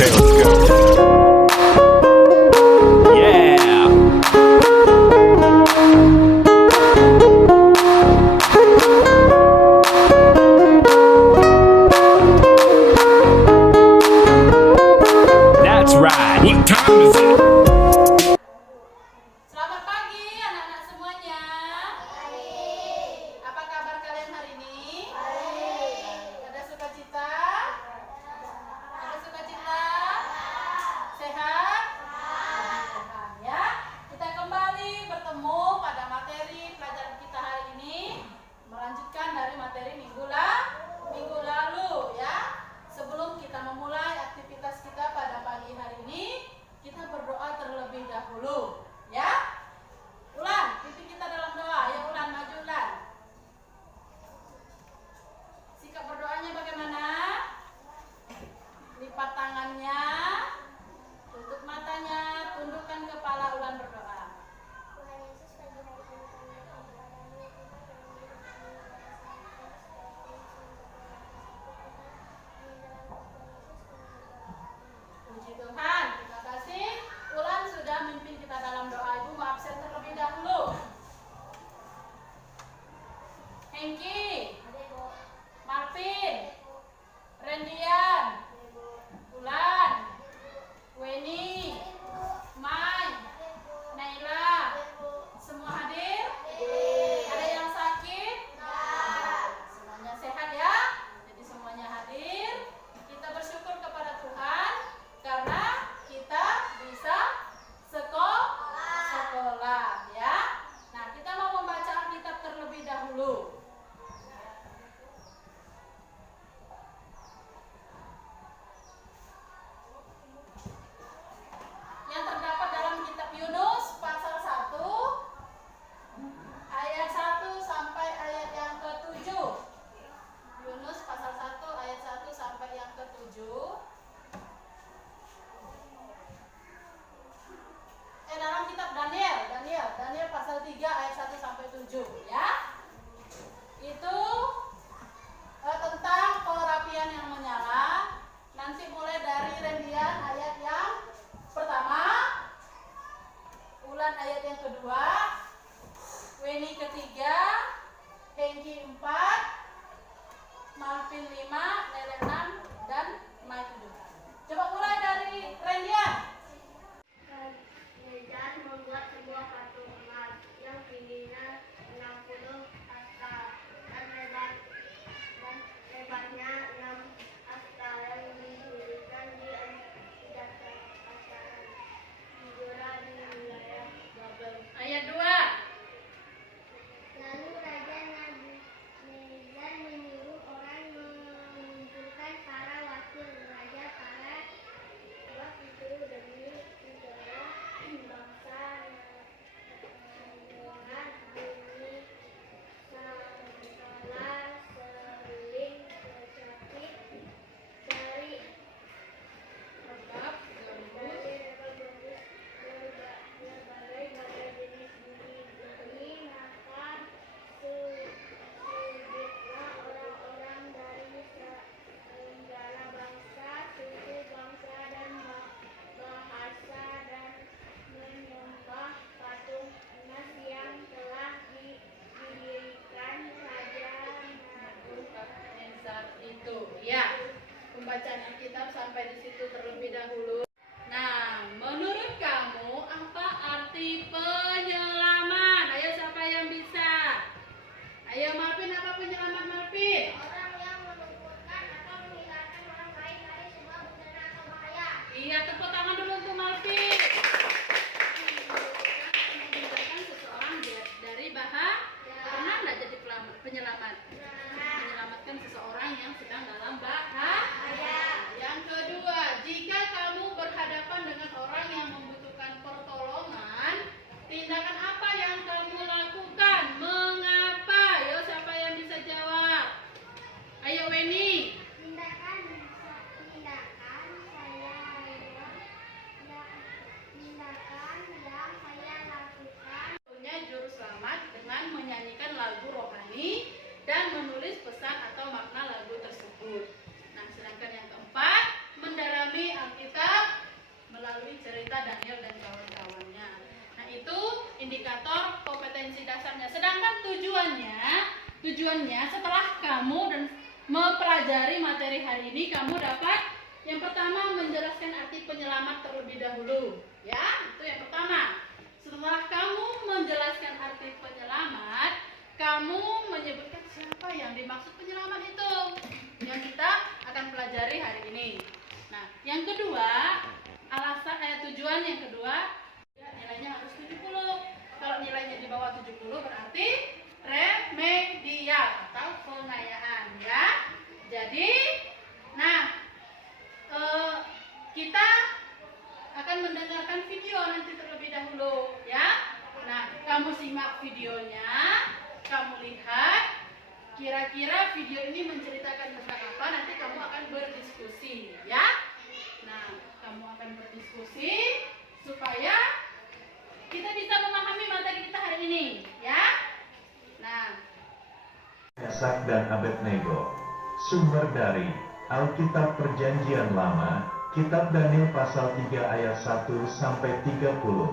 Okay, let's go. Yeah. That's right. What time is it? Selamat pagi anak-anak semuanya. Baik. Apa kabar kalian hari ini? Baik. Ada sukacita? Ada sukacita? Sehat? Sehat ya. Kita kembali bertemu pada materi pelajaran kita hari ini, melanjutkan dari materi minggu lalu ya. Sebelum kita memulai aktivitas kita pada pagi hari ini, kita berdoa terlebih dahulu ya. Ulan, pimpin kita dalam doa. Ya Ulan, maju Ulan. Sikap berdoanya bagaimana? Lipat tangannya, tutup matanya, tundukkan kepala, Ulan berdoa. Tuhan Yesus, pagi hari ini kami datang kepadamu, kita berdoa Puji Tuhan, terima kasih. Ulan sudah memimpin kita dalam doa. Ibu mau absen terlebih dahulu. Hengki, Marvin, Rendian, Ulan, Weni, Mai, Naila, semua hadir? Ada yang sakit? Semuanya sehat ya? Jadi semuanya hadir. Kita bersyukur kepada Tuhan karena kita bisa sekolah ya. Nah, kita mau membaca Alkitab terlebih dahulu. Yang terdapat dalam kitab Yunus pasal 1 ayat 1 sampai ayat yang ke-7. Yunus pasal 1 ayat 1 sampai yang ke-7. Dalam kitab Daniel pasal 3 ayat 1 sampai 7 ya. Itu tentang pengerapian yang menyala. Nanti mulai dari Rendian ayat yang pertama, Ulan ayat yang kedua, Weni ketiga, Hengki 4, Marvin 5, Nele 6, dan Mai 7. Coba mulai dari Rendian. Dan membuat sebuah patung emas yang tingginya 60 hasta dan lebarnya 6 hasta yang didirikan di dasar pasaran Hijora di wilayah Babel. Ayat 2. Lalu Raja Nebukadnezar menyuruh orang mengumpulkan para wakil raja, para sebab itu demi negara, bangsa, negara, bumi, segala seruling kecapi dari Sebab berbagai jenis bumi, maka sujudlah orang-orang dari segala bangsa, suku, bangsa, dan bahasa, dan menyembah patung emas yang telah didirikan Raja Nebukadnezar itu ya. Pembacaan Alkitab sampai di situ terlebih dahulu. Nah, menurut kamu apa arti penyelaman? Ayo siapa yang bisa? Ayo Marvin, apa penyelaman Marvin? orang yang melumpuhkan atau menghilangkan orang lain dari semua bencana atau bahaya. Iya, tepuk tangan dulu untuk Marvin. Menghilangkan seseorang dari bahaya. Pernah nggak jadi penyelamat? Menyelamatkan seseorang yang sedang dalam bahaya. Yang kedua, jika kamu berhadapan dengan orang yang membutuhkan pertolongan, tindakan apa yang kamu lakukan? Mengapa? Yo, siapa yang bisa jawab? Ayo Weni. Tindakan saya indikator kompetensi dasarnya. Sedangkan tujuannya setelah kamu dan mempelajari materi hari ini, kamu dapat yang pertama menjelaskan arti penyelamat terlebih dahulu. Ya, itu yang pertama. Setelah kamu menjelaskan arti penyelamat, kamu menyebutkan siapa yang dimaksud penyelamat itu yang kita akan pelajari hari ini. Nah, yang kedua, tujuan yang kedua, nilainya harus 70. Kalau nilainya di bawah 70 berarti remedial atau pengayaan, ya. Jadi, kita akan mendengarkan video nanti terlebih dahulu, ya. Nah, kamu simak videonya, kamu lihat kira-kira video ini menceritakan tentang apa, nanti kamu akan berdiskusi, ya. Nah, kamu akan berdiskusi supaya kita bisa memahami materi kita hari ini, ya. Nah, Mesak dan Abednego. Sumber dari Alkitab Perjanjian Lama, Kitab Daniel pasal 3 ayat 1 sampai 30.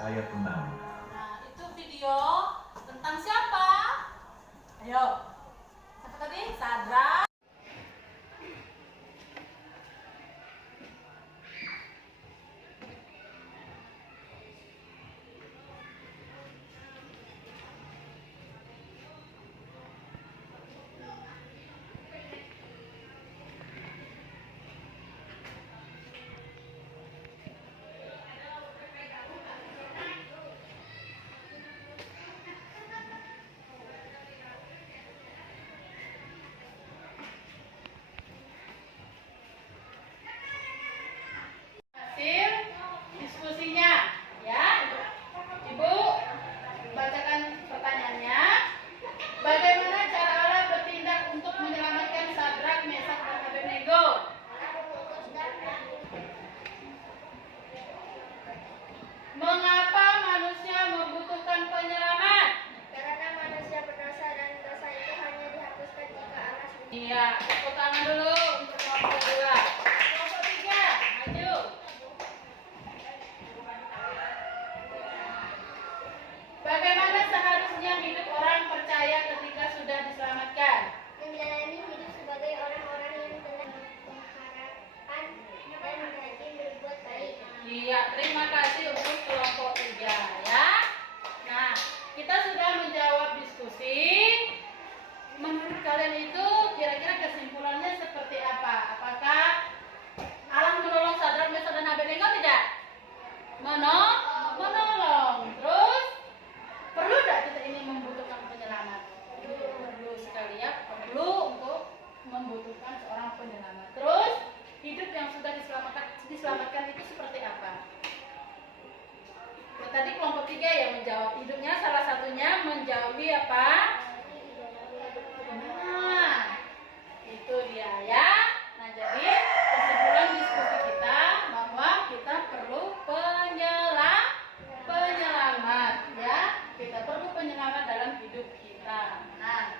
Ayat 6. nah itu video tentang siapa? Ayo, siapa tadi? Sadrak. Hasil diskusinya, ya. Ibu bacakan pertanyaannya. Bagaimana cara Allah bertindak untuk menyelamatkan Sadrak, Mesak, dan Abednego? Mengapa manusia membutuhkan penyelamat? Karena manusia berdosa dan dosa itu hanya dihapuskan jika Allah sudah. Iya, tepuk tangan dulu untuk kelompok 2. Kelompok 3, maju. Bagaimana seharusnya hidup orang percaya ketika sudah diselamatkan? Menjalani hidup sebagai orang-orang yang tenang, pengharapan, dan rajin berbuat baik. Iya, terima kasih untuk kelompok 3, ya. Nah, kita sudah menjawab diskusi. Menurut kalian itu kira-kira kesimpulannya seperti apa? Apakah Allah menolong Sadrak, Mesak, dan Abednego tidak? Menolong. Terus perlu tidak kita ini membutuhkan penyelamat? Perlu sekali, ya. Perlu untuk membutuhkan seorang penyelamat. Terus hidup yang sudah diselamatkan itu seperti apa? Nah, tadi kelompok 3 yang menjawab. Hidupnya salah satunya menjauhi apa? Nah, itu dia, ya. Nah, jadi kesimpulan diskusi kita bahwa kita perlu penyelamat, ya. Kita perlu penyelamat dalam hidup kita. Nah,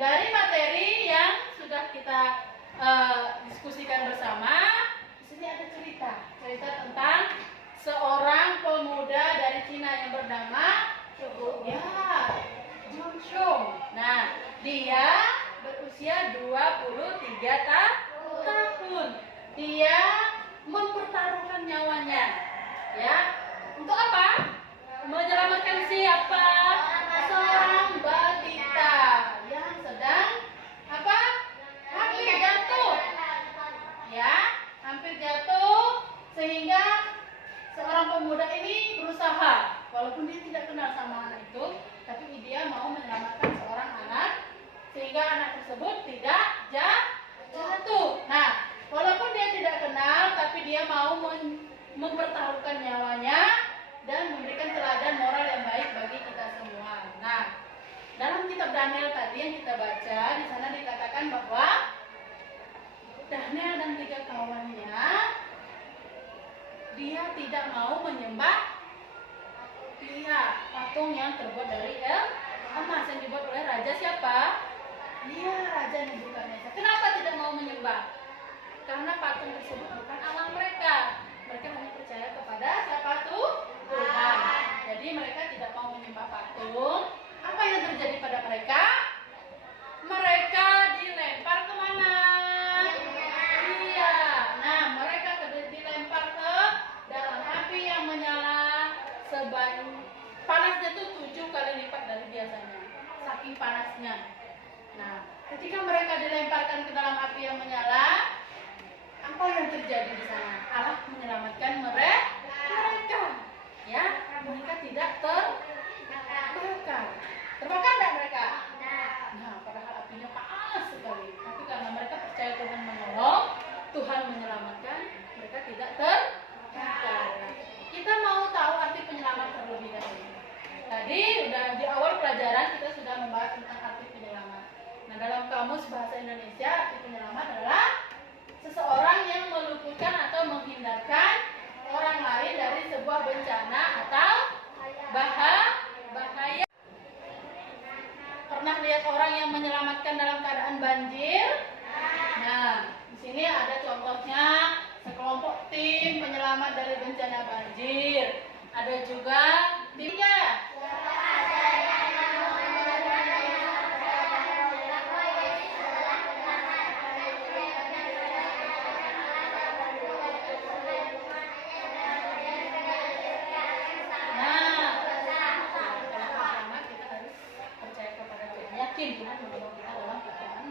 dari materi yang sudah kita diskusikan bersama, di sini ada cerita tentang seorang pemuda dari Cina yang bernama John Chong. Nah, dia berusia 23 tahun. Dia mempertaruhkan nyawanya, ya. Untuk apa? Menyelamatkan siapa? Seorang balita yang sedang apa? Hampir jatuh. Ya, hampir jatuh sehingga seorang pemuda ini berusaha, walaupun dia tidak kenal sama anak itu, tapi dia mau menyelamatkan seorang anak sehingga anak tersebut tidak jatuh. Nah, walaupun dia tidak kenal, tapi dia mau mempertaruhkan nyawanya dan memberikan teladan moral yang baik bagi kita semua. Nah, dalam kitab Daniel tadi yang kita baca, di sana dikatakan bahwa Daniel dan 3 kawannya, dia tidak mau menyembah patung yang terbuat dari emas yang dibuat oleh raja siapa? Iya, Raja Nebukadnezar. Kenapa tidak mau menyembah? Karena patung tersebut bukan Allah mereka. Mereka hanya percaya dilemparkan ke dalam api yang menyala, apa yang terjadi di sana? Allah menyelamatkan mereka. Ya, mereka tidak terbakar. Terbakar tidak mereka? Nah, padahal apinya panas sekali. Tapi karena mereka percaya Tuhan menolong, Tuhan menyelamatkan, mereka tidak terbakar. Kita mau tahu arti penyelamat terlebih dahulu. Tadi udah di awal pelajaran kita sudah membahas tentang arti penyelamat. Nah, dalam kamus bahasa Indonesia arti penyelamat adalah seseorang yang meluputkan atau menghindarkan orang lain dari sebuah bencana atau bahaya. Pernah lihat orang yang menyelamatkan dalam keadaan banjir? Nah, di sini ada contohnya sekelompok tim penyelamat dari bencana banjir. Ada juga timnya. Tuhan menolong kita dalam keadaan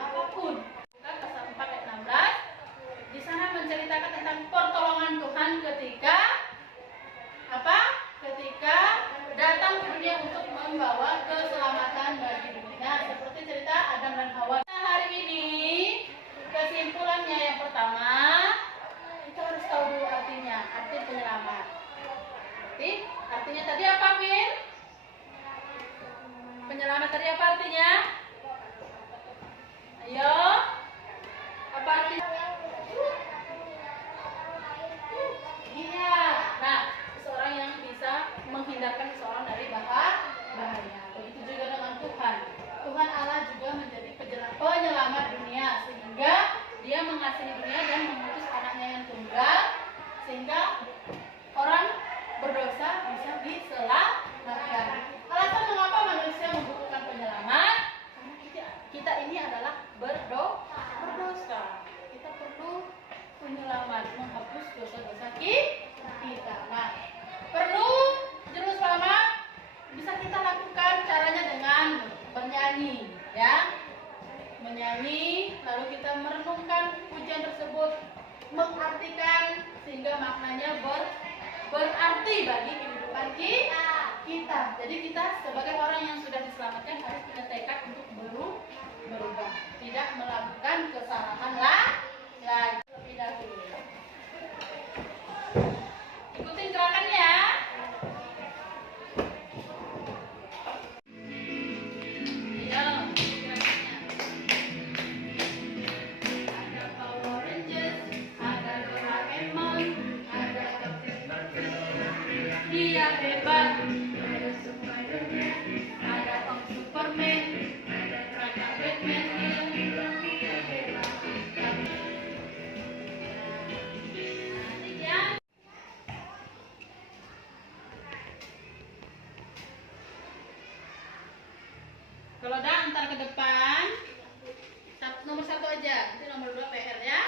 apapun. Pasal 4 ayat 16 di sana menceritakan tentang pertolongan Tuhan ketika ketika datang ke dunia untuk membawa keselamatan bagi dunia. Seperti cerita Adam dan Hawa. Nah, hari ini kesimpulannya yang pertama, kita harus tahu dulu artinya, arti penyelamat. Artinya tadi apa, Min? Penyelamat tadi apa artinya? Ayo. Apa artinya? Iya. Nah, seseorang yang bisa menghindarkan seseorang dari bahaya. Begitu juga dengan Tuhan. Tuhan Allah juga menjadi penyelamat dunia, sehingga Dia mengasihi dunia dan mengutus anaknya yang tunggal, sehingga orang berdosa bisa diselamatkan. Alasan mengapa manusia membutuhkan penyelamat? Karena kita ini adalah berdosa. Kita perlu penyelamat, menghapus dosa-dosa kita. Nah, perlu juru selamat bisa kita lakukan caranya dengan bernyanyi, ya. Menyanyi, lalu kita merenungkan pujian tersebut, mengartikan sehingga maknanya berarti bagi kehidupan kita. Jadi kita sebagai orang yang sudah diselamatkan harus punya tekad untuk berubah, tidak melakukan kesalahan lagi lebih dahulu. Ikutin gerakannya. Ayo, gerakannya. Ada Power Rangers, ada Doraemon, ada Captain Marvel. Dia hebat. Ada Spider-Man, ada Om Superman, ada Raja Batman. Dia hebat. Kalau udah antar ke depan, nomor 1 aja, nanti nomor 2 PR ya.